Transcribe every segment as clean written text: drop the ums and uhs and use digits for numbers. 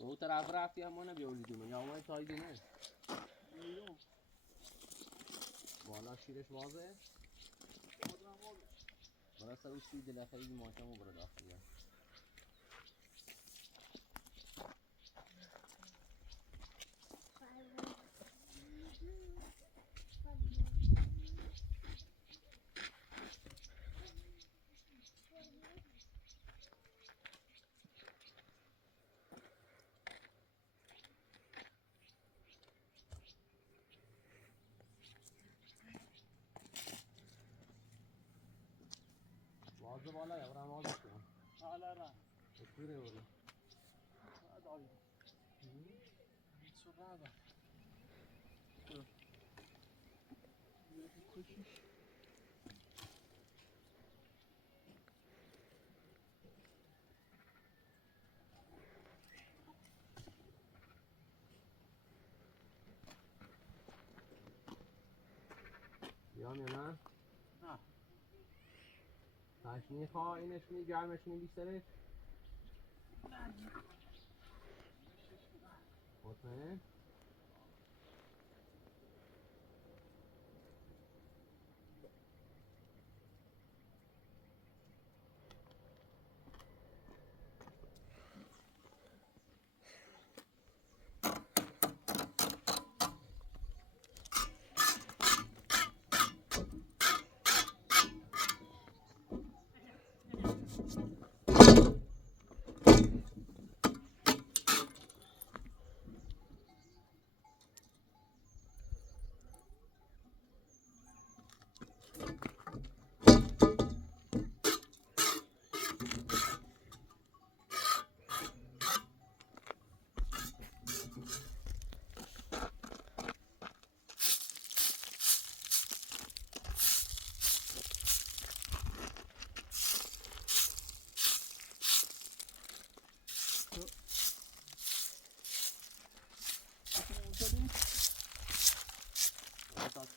او طرف رفتی اما نبیاریدیم یا ما تاییدونه بالا شیرش وازه برای سر او شوی دل خیلی ماشامو برو داخلیه وازه بالا یا برام وازه کنم حالا را اشوره برو داری چه قدر یکی کشیش بیام یا نه؟ نه تشنی خواه اینش می گرمش می بیشترش؟ مطمئن؟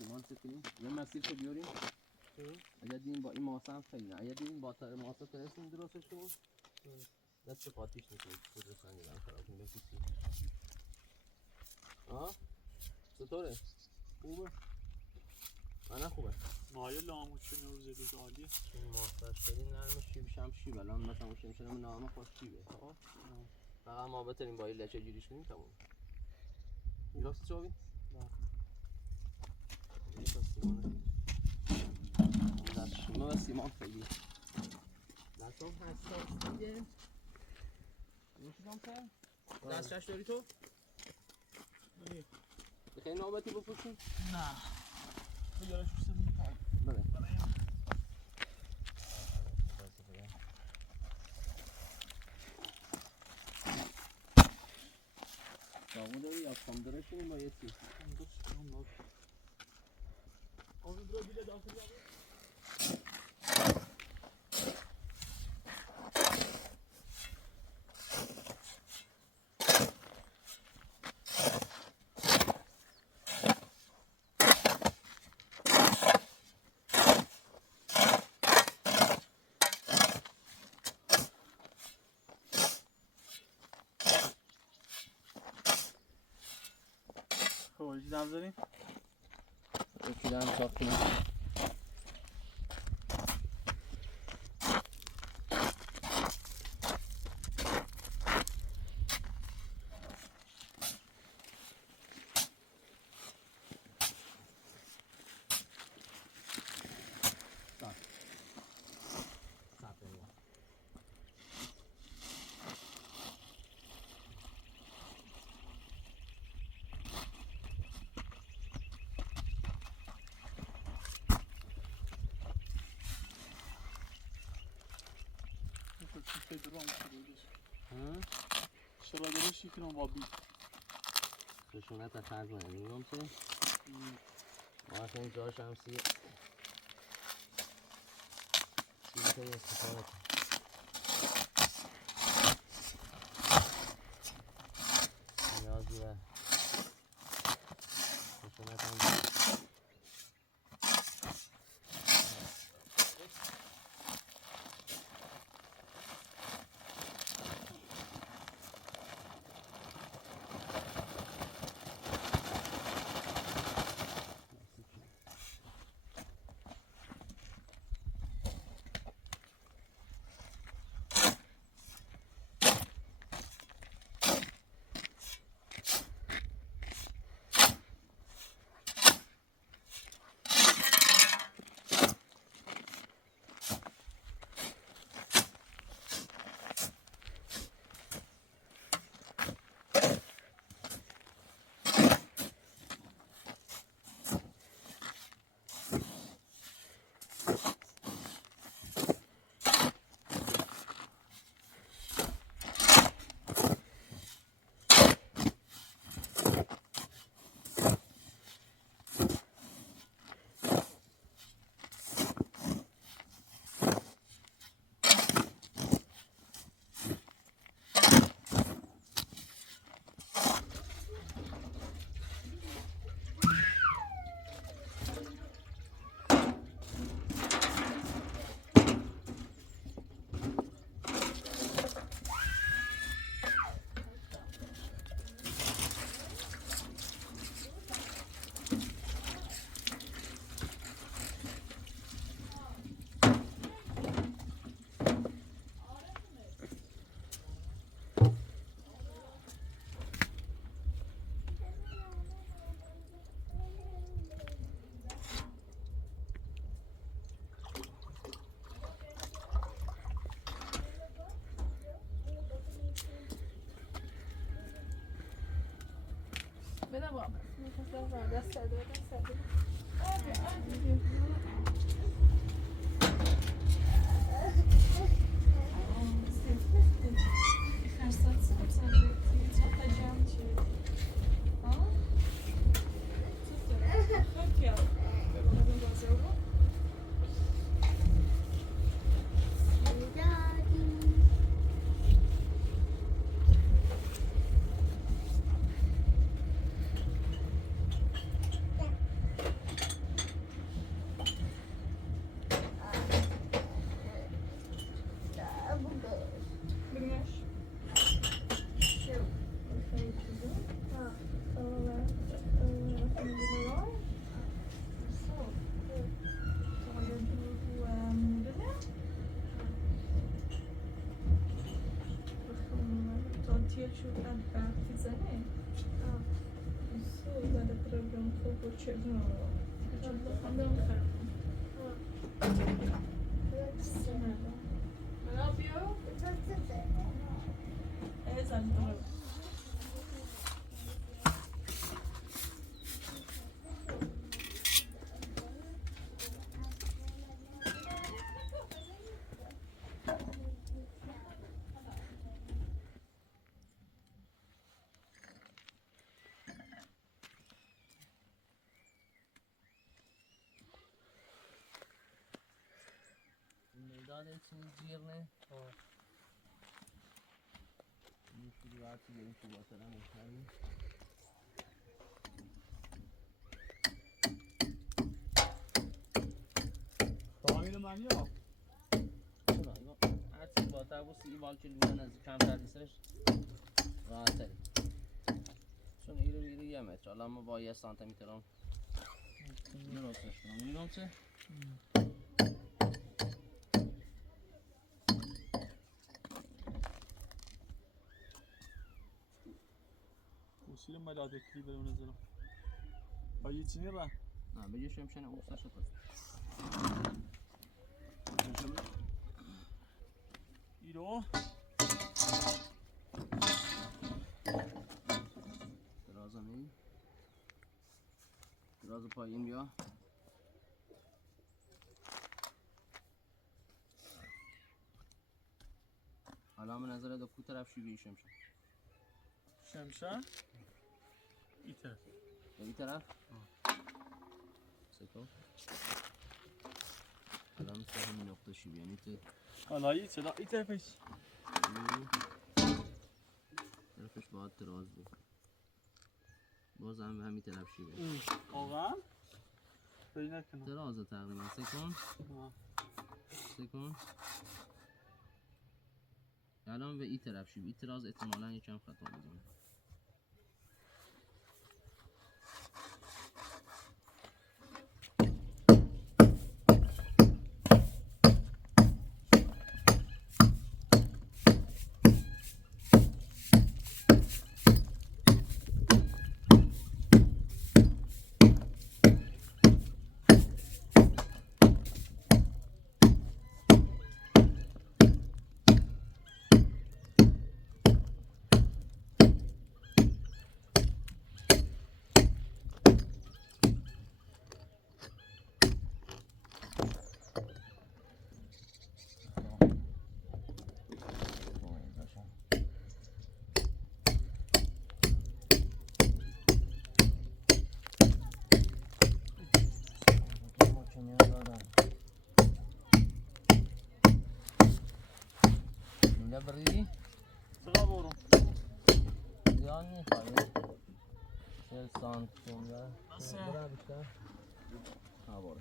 مانت کنیم یه مسیر رو بیاریم اگر دیدیم با این ماسه هم خیلی اگر دیدیم با ماسه ترسیم درستش کنیم دست قاطیش نکنیم خود رسانی دارم خراب کنیم بکیسی آه؟ چطوره؟ خوبه؟ نه خوبه مایه لاموچه نوزه دوز عالیه این ماسه خیلی نرمه شیبش هم شیبه الان مثلا اون شمشه نمه نامه خوش شیبه فقط ما بتریم با این لچه جوریش کنیم تمام میراستی چوبی؟ نه دست شیمه و سیمان خیلی دست هم حساس دیگه نوشیدم سر؟ دستش داری تو؟ بخیلی نوبتی بپوشیم؟ نه بگرش بسته میکنم بله دامو داری یا کامدره کنیم با یه چی؟ کامدر شکنم باید آنو برو بیده داخل جامعه خب چی دم داریم؟ یکی دارم صاف کنیم چی درام شده درشی کنم با بی خشونت خرد نمیدونم چه ما اصلا جا شمسی چیزی که استفاده کنیم نیازی و خشونت هم بده بابا میخواستم دست سرده بدم سرده میدان چیزی جیر نه میشوری وقتی بریم تو باطرم میکنیم فامیل من یا هرچی باطر بود سی بال که لونه نزدیک کمتر نیستش راحت تری چون ایرو یه متر حالا ما با یه سانتیمتر هم درستش کنم میگم چه؟ وسیله ملاده کلی بدون نظرم با یه چی نبا نه بگیش همشنه اوستش شد ایرو درازم این دراز پایین بیا حالا من نظره دو کو طرف شی بیشم شمشا ایتر به این طرف سکو حالا مثل همین نقطه شی بیانی تو حالا ایتر پیش طرفش باید دراز بود باز هم به همین طرف شی بیانی آقا فکر نکنم درازه تقریبا سکن الان به این طرف شی این طراز احتمالا یکم خطا بزنه بردی؟ چقدر برو؟ زیاد میخوایی 40 سانت کنده برای بیشتر؟ ها برو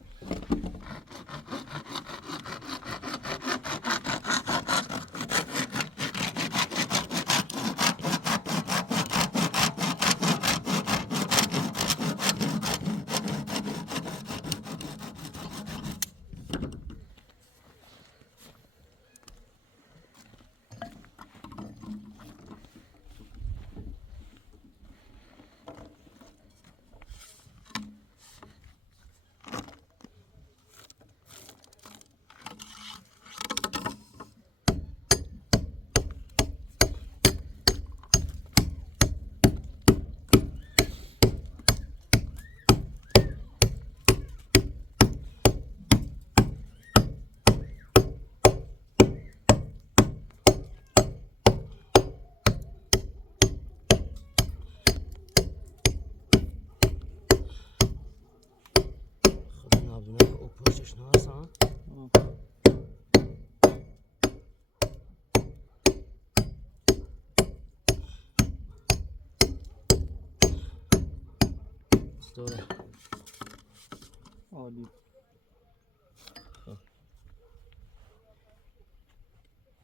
چطوره؟ عالی.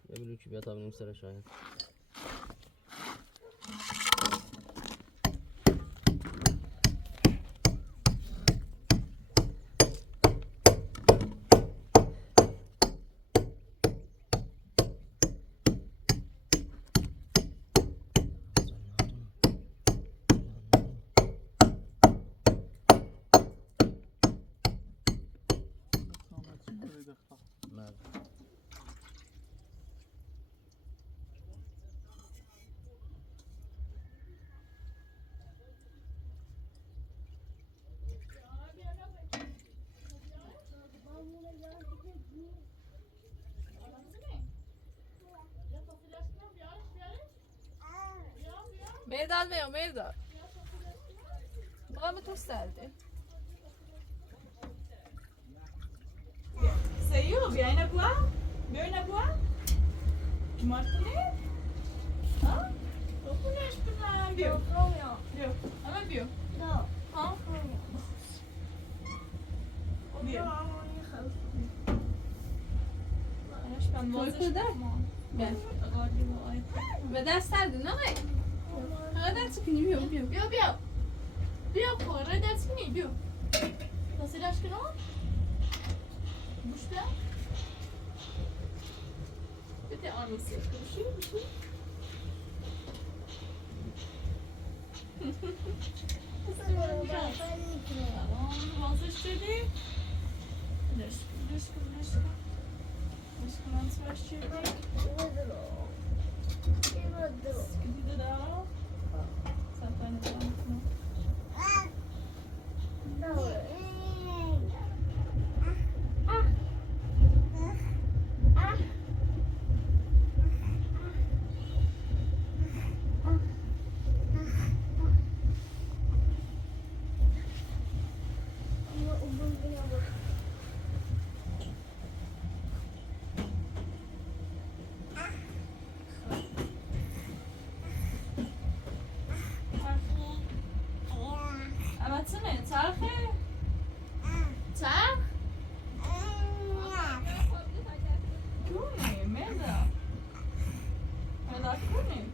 یه بلوکی بیا تا بینیم سر شاید. Merdad veio, Merdad. Vamos tu serve. Saiu? Vieni qua? Vieni qua? Martini? Ha? Dokunuş buna. Bio. Bio. Ama bio. Ha? Bio. Anаш ben vazgeçtim. Ben. به دست سرده نه فقط دست کنی بیا بیا خورده دست کنی بیا نصیرش کنم بوشته بده آنوسی بشی وازش شدی لشکم من سوش شدی Skidde da. Sätt henne på den. Amatsene, çarxı. Çarx? Kuni, meza. Meza kuni.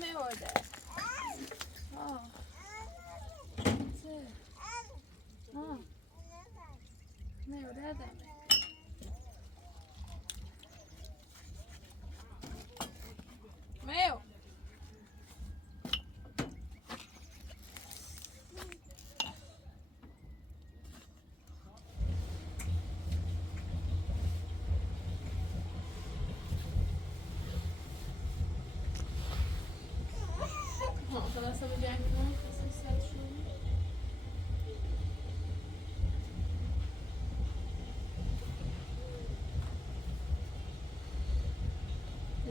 میورده میورده میو خلاص بگم کنم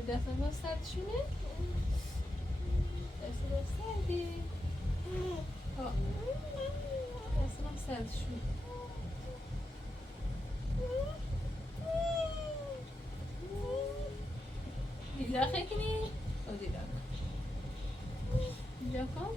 دستم با سردشونه دستم با سردی دستم با سردشونه دیده خیلی او دیده اینجا کن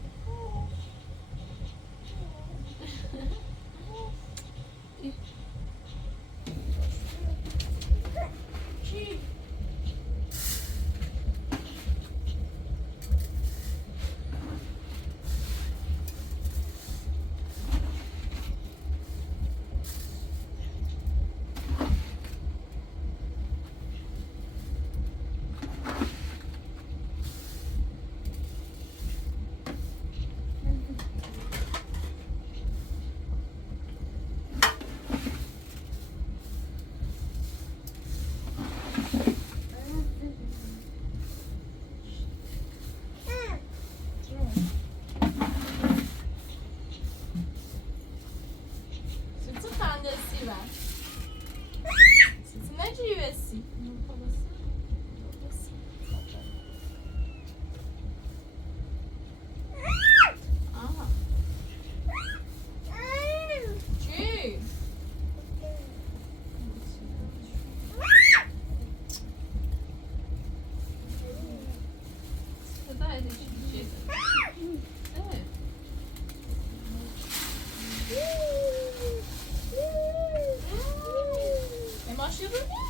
Aşı bu ne?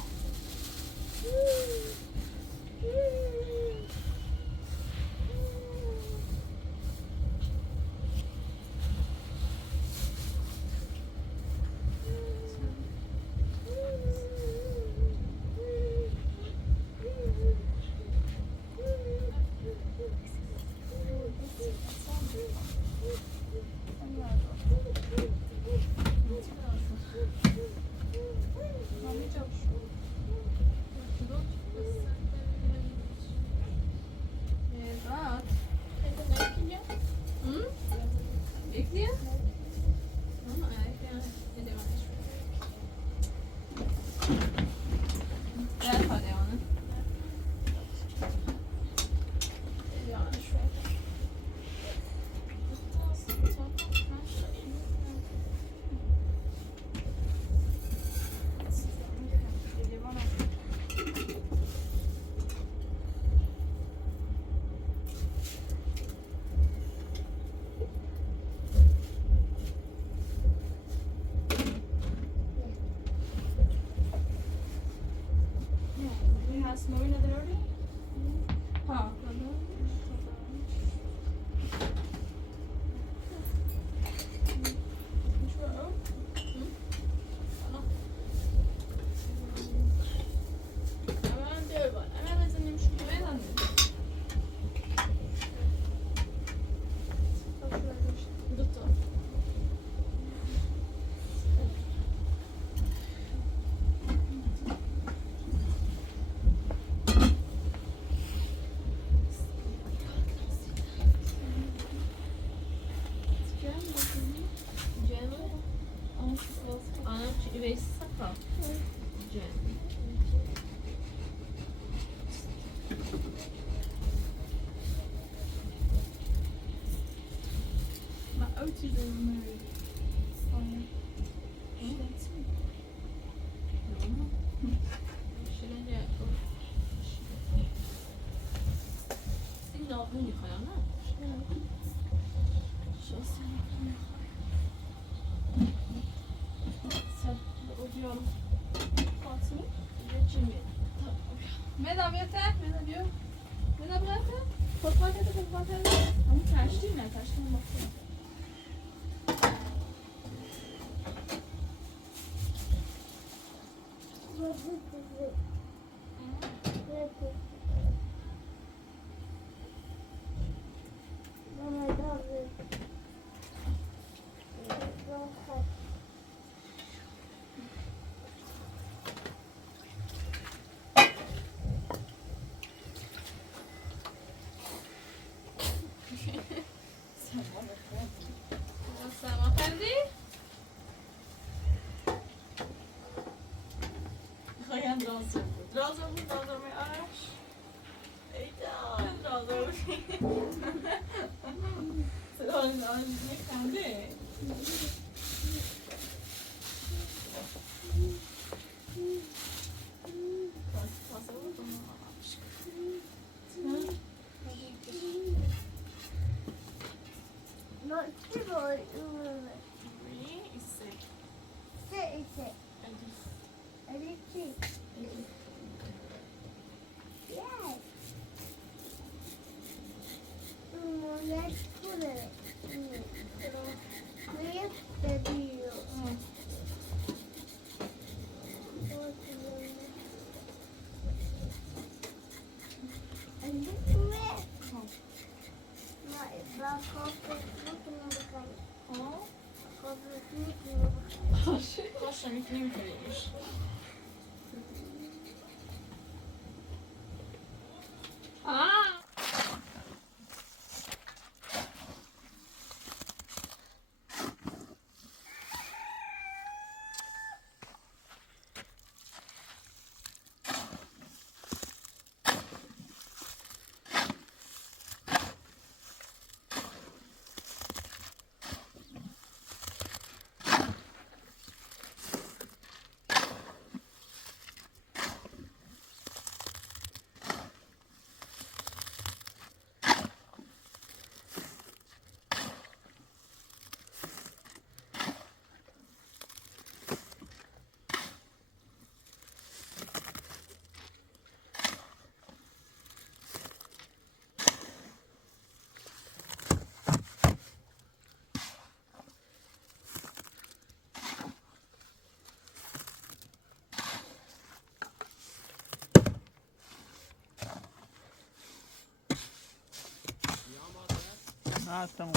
Evet. Bekliyor. Hı? Bekliyor. Ama yani ne demek? Gel hadi onu. Yani şöyle. Små inne där du? Ja. Anam üveysi sakal. Cem. Maar autism Mary. این داغون میخوایم نه؟ Meda بیاته؟ مدا بیا. مدا بیاته؟ خود Ama ters değil mi? Tersten baksana. سلام کردی؟ Ga dansen. Dansen met Ash. Ik dansen. Ze dansen niet gaan doen. Kaşlar iklim kırılmış. Aa! تمام.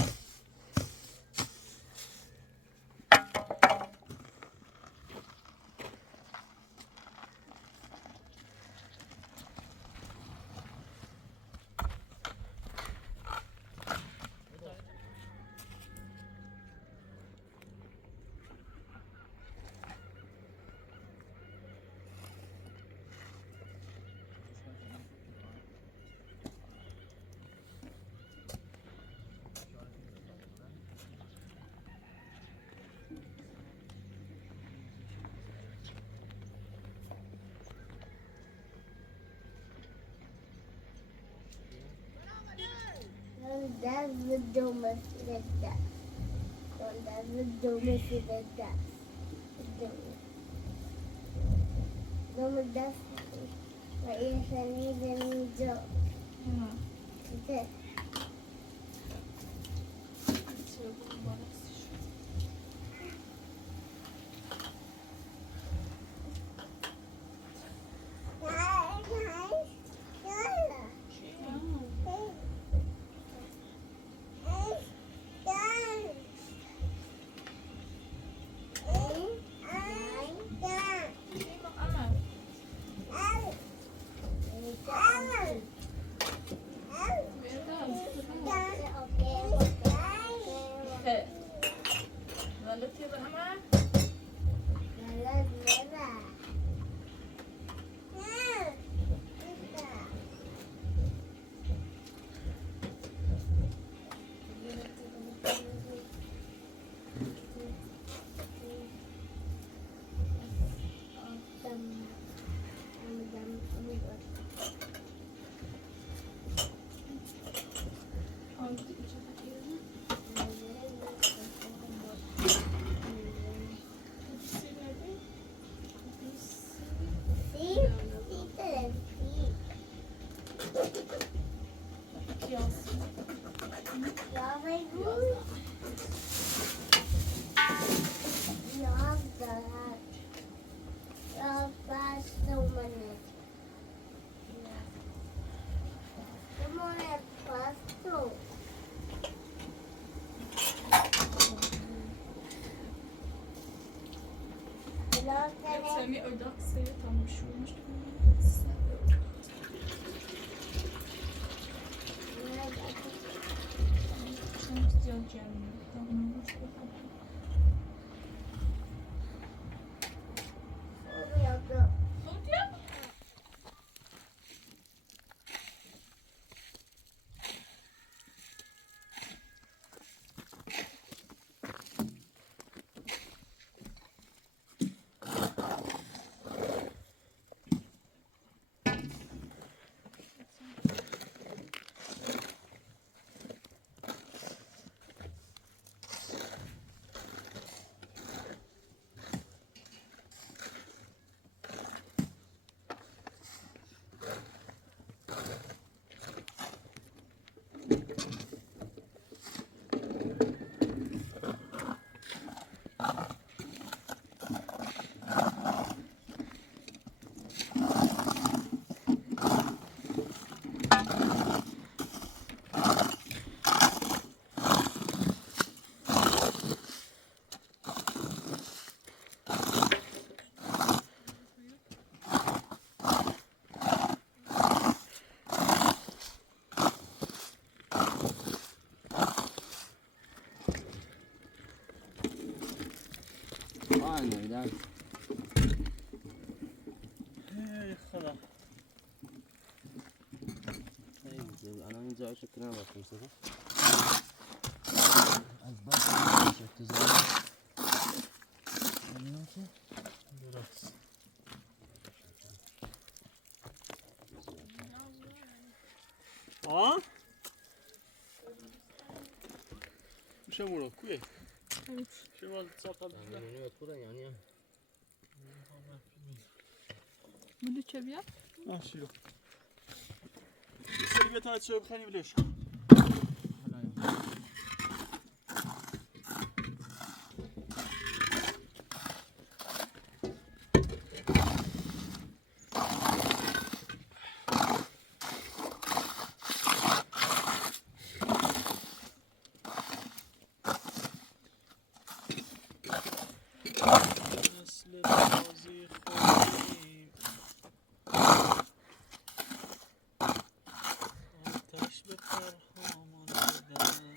That's the dumbest like that. That's the dumbest like that. Dumbest that's what you need to do. Okay. Seni ödaksıya tanışıyormuş. Aynen öyle. Hey خدا. خیلی زود. الان این جایشو کنار باشیم سفر. از بس شکل زدن. اینو که درست. آه؟ میشه مورو کوی. شما صاحب زمینی بتونن یعنی بلو چه بیا؟ ماشیو. سری بیاد تا چه بخنی بلش. مثل بازی خودیم آتش به پرهامان زدن.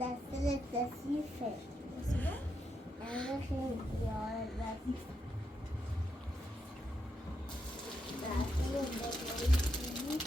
دسته کثیفه انگار خیلی بیاره دسته بگیری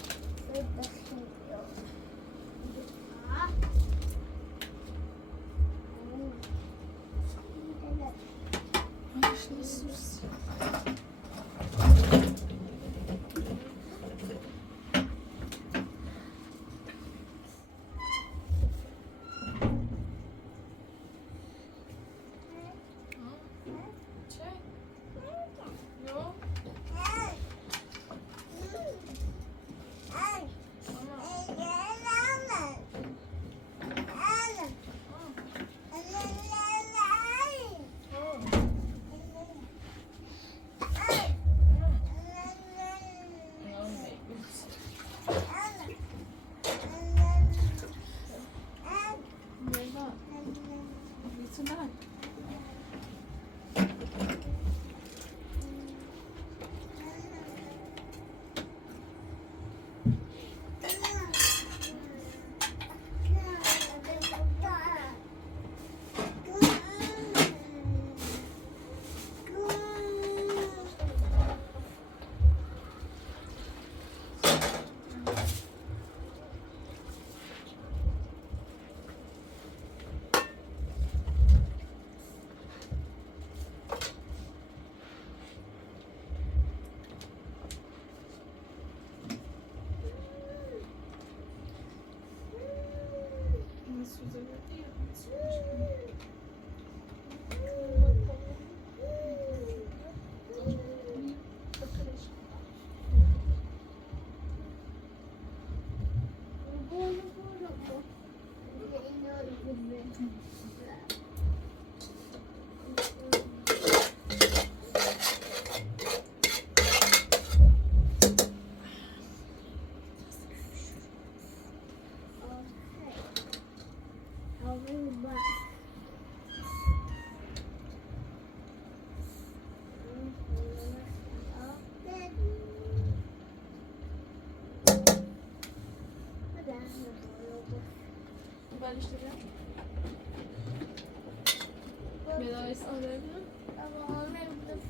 شد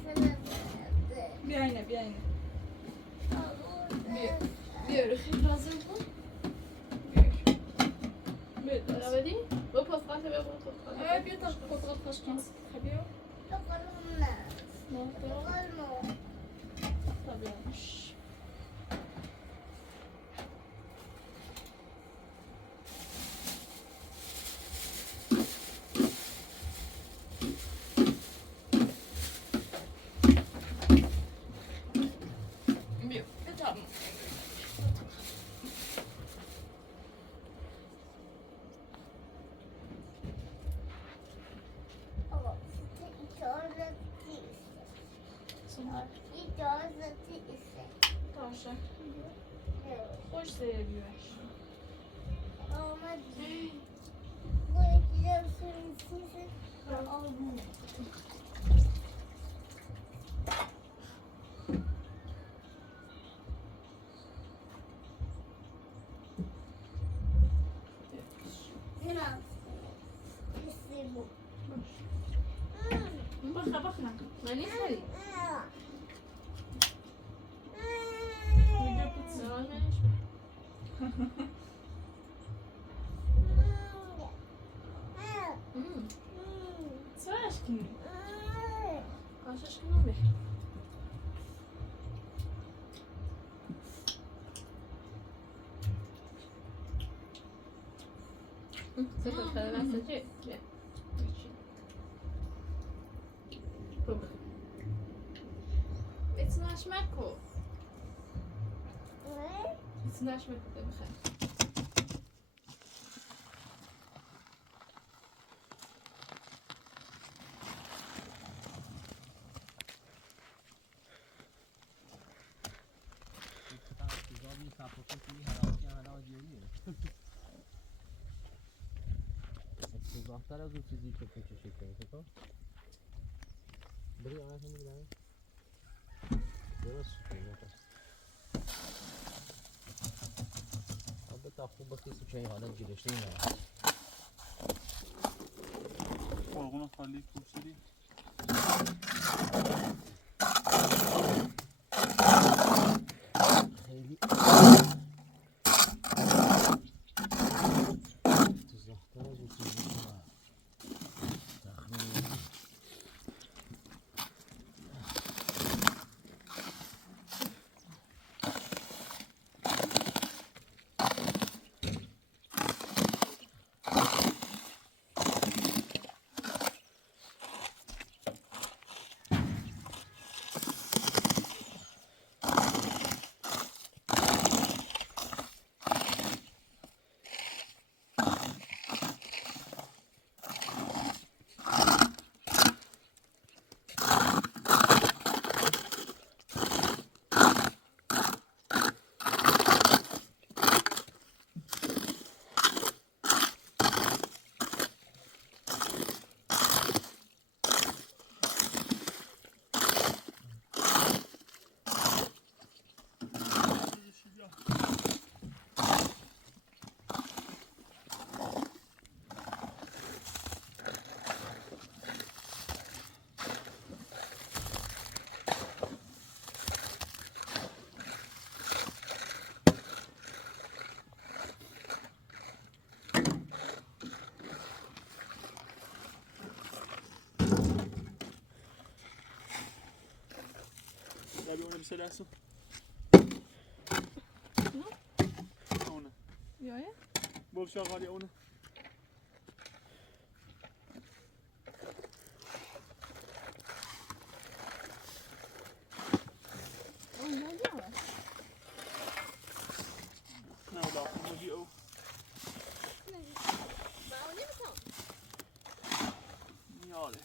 خیلی بیاینه بیار لازم بود بیار بدی با پاسقات به پاسقات بیا تا پاسقات خوش کنست بیا İcazeti ise. Taşa. Hoş seviyor. Ama bu ikilem sürüsüzü aldım. Biraz. Pisi bu. Bakha bakha. Mani خري. میگه پوتسی Co aşkım? Kaşış کنم به. Sıfır kadar saçı. It's smaku. It's not smaku ده بخیر. افتضاح‌تر از اون چیزی که پوچه شکل تو بری آنها می‌بینی درست شده آب تا خوب بخیس چه حالت گرشته اینا قرقون خالی پوسیدی خیلی افتضاح‌تر از اون چیزی که تخمین Sabe onde você desce? Onde? Ja, ja. Vou puxar ali onde? Nou, daar moet je ook. Ja, det.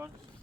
بیار